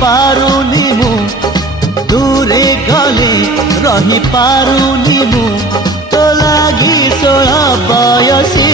पारुनी मु दूरे गले रही पारुनी मु तो लागी 16 बयसी